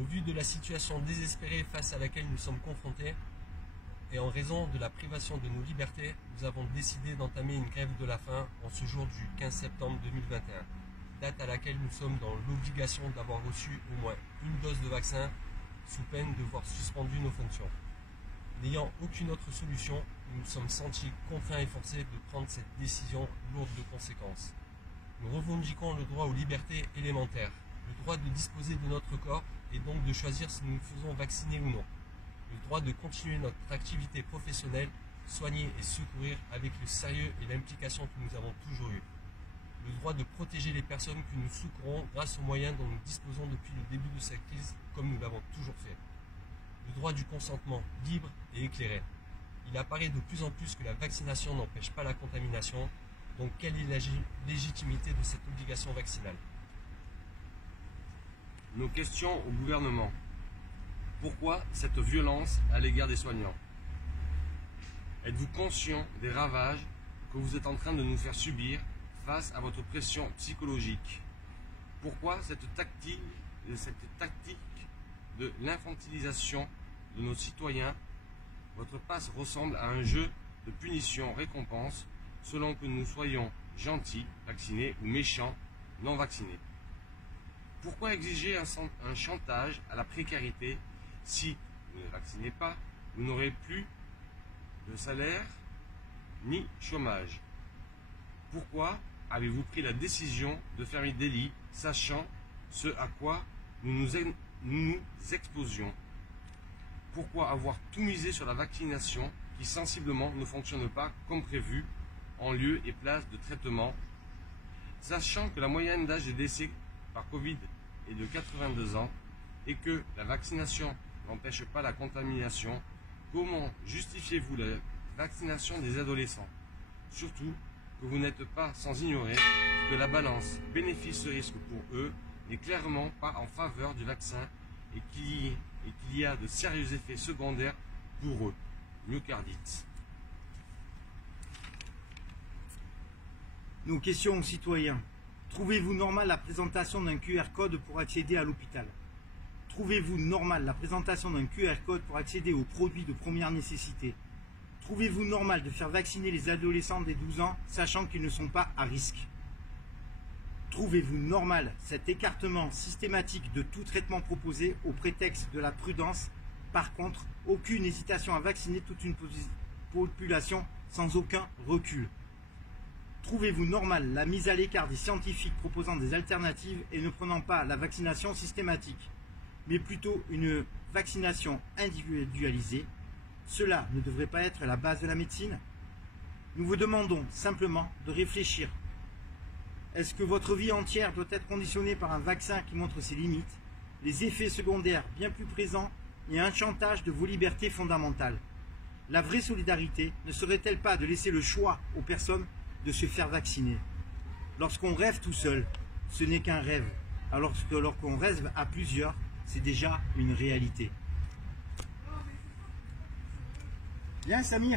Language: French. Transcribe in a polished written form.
Au vu de la situation désespérée face à laquelle nous sommes confrontés, et en raison de la privation de nos libertés, nous avons décidé d'entamer une grève de la faim en ce jour du 15 septembre 2021, date à laquelle nous sommes dans l'obligation d'avoir reçu au moins une dose de vaccin sous peine de voir suspendues nos fonctions. N'ayant aucune autre solution, nous nous sommes sentis contraints et forcés de prendre cette décision lourde de conséquences. Nous revendiquons le droit aux libertés élémentaires, le droit de disposer de notre corps et donc de choisir si nous nous faisons vacciner ou non. Le droit de continuer notre activité professionnelle, soigner et secourir avec le sérieux et l'implication que nous avons toujours eu. Le droit de protéger les personnes que nous secourons grâce aux moyens dont nous disposons depuis le début de cette crise, comme nous l'avons toujours fait. Le droit du consentement libre et éclairé. Il apparaît de plus en plus que la vaccination n'empêche pas la contamination, donc quelle est la légitimité de cette obligation vaccinale? Nos questions au gouvernement. Pourquoi cette violence à l'égard des soignants? Êtes-vous conscient des ravages que vous êtes en train de nous faire subir face à votre pression psychologique? Pourquoi cette tactique de l'infantilisation de nos citoyens? Votre passe ressemble à un jeu de punition-récompense selon que nous soyons gentils, vaccinés, ou méchants, non vaccinés. Pourquoi exiger un chantage à la précarité? Si vous ne vaccinez pas, vous n'aurez plus de salaire ni chômage. Pourquoi avez-vous pris la décision de fermer des lits, sachant ce à quoi nous nous exposions? Pourquoi avoir tout misé sur la vaccination qui sensiblement ne fonctionne pas comme prévu en lieu et place de traitement, sachant que la moyenne d'âge des décès par Covid est de 82 ans et que la vaccination n'empêche pas la contamination? Comment justifiez-vous la vaccination des adolescents? Surtout que vous n'êtes pas sans ignorer que la balance bénéfice-risque pour eux n'est clairement pas en faveur du vaccin et qu'il y a de sérieux effets secondaires pour eux. Myocardite. Nos questions aux citoyens. Trouvez-vous normal la présentation d'un QR code pour accéder à l'hôpital? Trouvez-vous normal la présentation d'un QR code pour accéder aux produits de première nécessité? Trouvez-vous normal de faire vacciner les adolescents des 12 ans sachant qu'ils ne sont pas à risque? Trouvez-vous normal cet écartement systématique de tout traitement proposé au prétexte de la prudence? Par contre, aucune hésitation à vacciner toute une population sans aucun recul. Trouvez-vous normal la mise à l'écart des scientifiques proposant des alternatives et ne prenant pas la vaccination systématique, mais plutôt une vaccination individualisée? Cela ne devrait pas être la base de la médecine? Nous vous demandons simplement de réfléchir. Est-ce que votre vie entière doit être conditionnée par un vaccin qui montre ses limites, les effets secondaires bien plus présents et un chantage de vos libertés fondamentales? La vraie solidarité ne serait-elle pas de laisser le choix aux personnes de se faire vacciner? Lorsqu'on rêve tout seul, ce n'est qu'un rêve, alors que lorsqu'on rêve à plusieurs, c'est déjà une réalité. Bien, Samir.